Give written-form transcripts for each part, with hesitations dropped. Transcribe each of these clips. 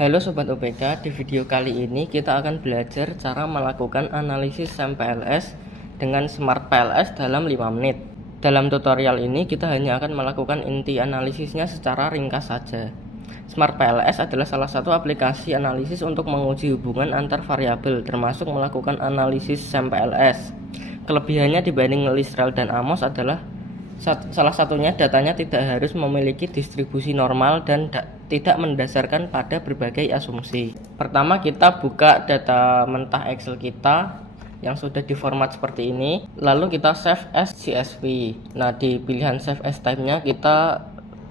Halo Sobat UPK, di video kali ini kita akan belajar cara melakukan analisis SEM PLS dengan Smart PLS dalam 5 menit. Dalam tutorial ini kita hanya akan melakukan inti analisisnya secara ringkas saja. Smart PLS adalah salah satu aplikasi analisis untuk menguji hubungan antar variabel, termasuk melakukan analisis SEM PLS. Kelebihannya dibanding Lisrel dan Amos adalah salah satunya datanya tidak harus memiliki distribusi normal dan tidak mendasarkan pada berbagai asumsi. Pertama, kita buka data mentah Excel kita yang sudah diformat seperti ini, lalu kita save as CSV. Nah, di pilihan save as type-nya kita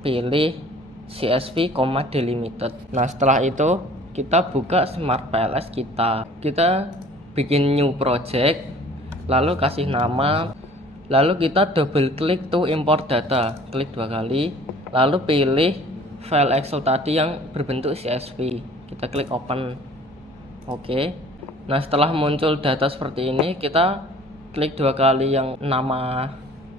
pilih CSV, delimited. Nah, setelah itu kita buka Smart PLS kita bikin new project, lalu kasih nama. Lalu kita double klik to import data, klik 2 kali, lalu pilih file Excel tadi yang berbentuk CSV, kita klik open. Oke. Nah, setelah muncul data seperti ini, kita klik 2 kali yang nama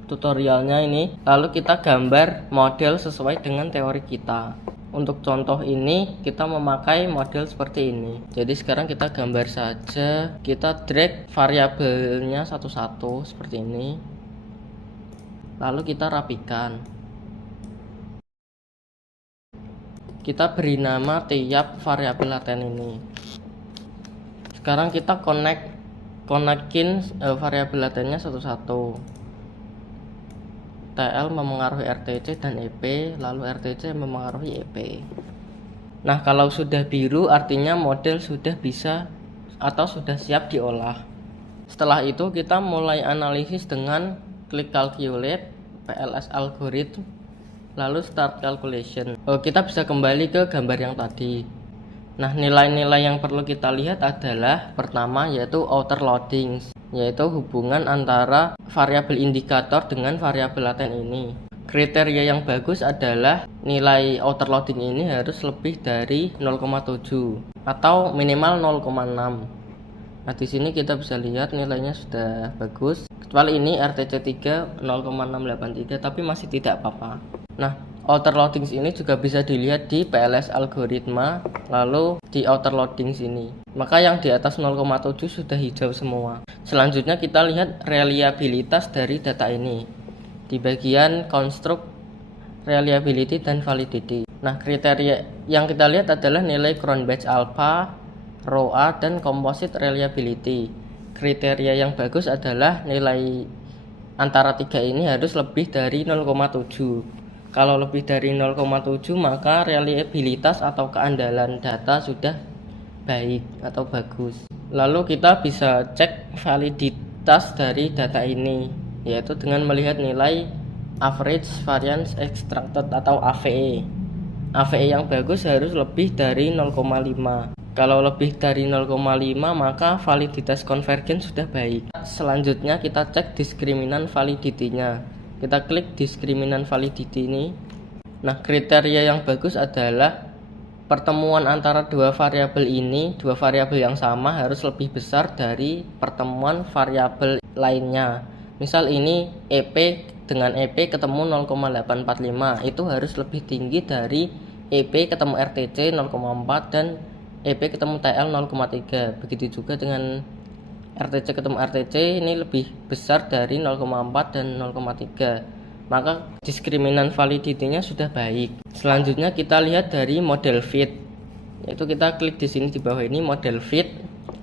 tutorialnya ini, lalu kita gambar model sesuai dengan teori kita. Untuk contoh ini kita memakai model seperti ini. Jadi sekarang kita gambar saja, kita drag variabelnya satu-satu seperti ini. Lalu kita rapikan. Kita beri nama tiap variabel laten ini. Sekarang kita konekin variabel latennya satu-satu. TL memengaruhi RTC dan EP, lalu RTC memengaruhi EP. Nah, kalau sudah biru artinya model sudah bisa atau sudah siap diolah. Setelah itu kita mulai analisis dengan klik calculate PLS algorithm, lalu start calculation. Kita bisa kembali ke gambar yang tadi. Nah, nilai-nilai yang perlu kita lihat adalah pertama yaitu outer loading, yaitu hubungan antara variabel indikator dengan variabel laten ini. Kriteria yang bagus adalah nilai outer loading ini harus lebih dari 0,7 atau minimal 0,6. Nah, di sini kita bisa lihat nilainya sudah bagus. Kecuali ini RTC 3 0,683, tapi masih tidak apa-apa. Nah, outer loadings ini juga bisa dilihat di PLS algoritma, lalu di outer loadings ini. Maka yang di atas 0,7 sudah hijau semua. Selanjutnya kita lihat reliabilitas dari data ini di bagian construct, reliability dan validity. Nah, kriteria yang kita lihat adalah nilai Cronbach alpha, ROA dan composite reliability. Kriteria yang bagus adalah nilai antara 3 ini harus lebih dari 0,7. Kalau lebih dari 0,7 maka reliabilitas atau keandalan data sudah baik atau bagus. Lalu kita bisa cek validitas dari data ini, yaitu dengan melihat nilai average variance extracted atau AVE. AVE yang bagus harus lebih dari 0,5. Kalau lebih dari 0,5 maka validitas konvergen sudah baik. Selanjutnya kita cek diskriminan validity-nya. Kita klik diskriminan validity ini. Nah, kriteria yang bagus adalah pertemuan antara dua variabel ini, dua variabel yang sama harus lebih besar dari pertemuan variabel lainnya. Misal ini EP dengan EP ketemu 0,845, itu harus lebih tinggi dari EP ketemu RTC 0,4 dan EP ketemu TL 0,3. Begitu juga dengan RTC ketemu RTC, ini lebih besar dari 0,4 dan 0,3. Maka diskriminan validity-nya sudah baik. Selanjutnya kita lihat dari model fit. Yaitu kita klik di sini di bawah ini model fit.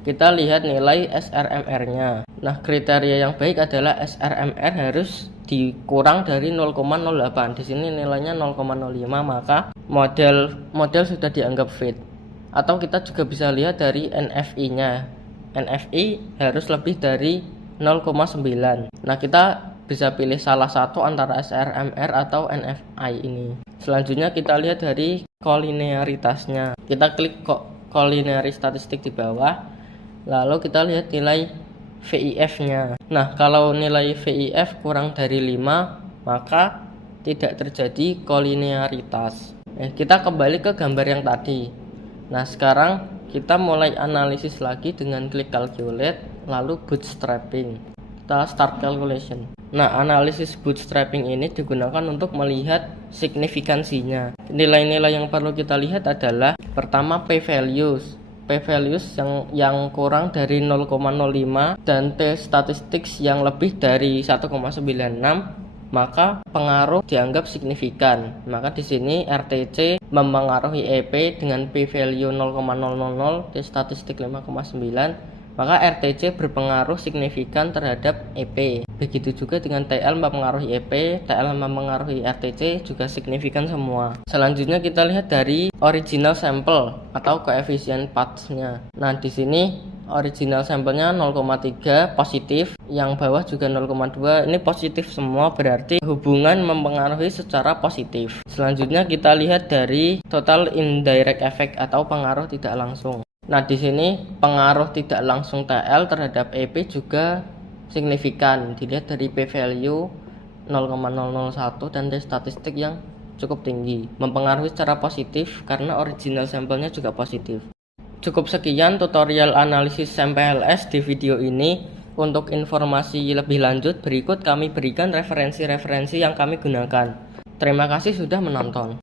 Kita lihat nilai SRMR-nya. Nah, kriteria yang baik adalah SRMR harus dikurang dari 0,08. Di sini nilainya 0,05, maka model sudah dianggap fit. Atau kita juga bisa lihat dari NFI-nya. NFI harus lebih dari 0,9. Nah, kita bisa pilih salah satu antara SRMR atau NFI ini. Selanjutnya kita lihat dari kolinearitasnya. Kita klik kolineari statistik di bawah. Lalu kita lihat nilai VIF-nya. Nah, kalau nilai VIF kurang dari 5, maka tidak terjadi kolinearitas. Kita kembali ke gambar yang tadi. Nah, sekarang kita mulai analisis lagi dengan klik calculate, lalu bootstrapping. Kita start calculation. Nah, analisis bootstrapping ini digunakan untuk melihat signifikansinya. Nilai-nilai yang perlu kita lihat adalah pertama p-values. P-values yang kurang dari 0,05 dan t-statistics yang lebih dari 1,96, maka pengaruh dianggap signifikan. Maka di sini RTC mempengaruhi EP dengan p-value 0,000, t-statistik 5,9. Maka RTC berpengaruh signifikan terhadap EP. Begitu juga dengan TL mempengaruhi EP, TL mempengaruhi RTC juga signifikan semua. Selanjutnya kita lihat dari original sample atau koefisien patch-nya. Nah, di sini original sampelnya 0,3 positif, yang bawah juga 0,2. Ini positif semua, berarti hubungan mempengaruhi secara positif. Selanjutnya kita lihat dari total indirect effect atau pengaruh tidak langsung. Nah, di sini pengaruh tidak langsung TL terhadap EP juga signifikan. Dilihat dari p-value 0,001 dan t-statistik yang cukup tinggi. Mempengaruhi secara positif karena original sampelnya juga positif. Cukup sekian tutorial analisis SAMPLS di video ini. Untuk informasi lebih lanjut berikut kami berikan referensi-referensi yang kami gunakan. Terima kasih sudah menonton.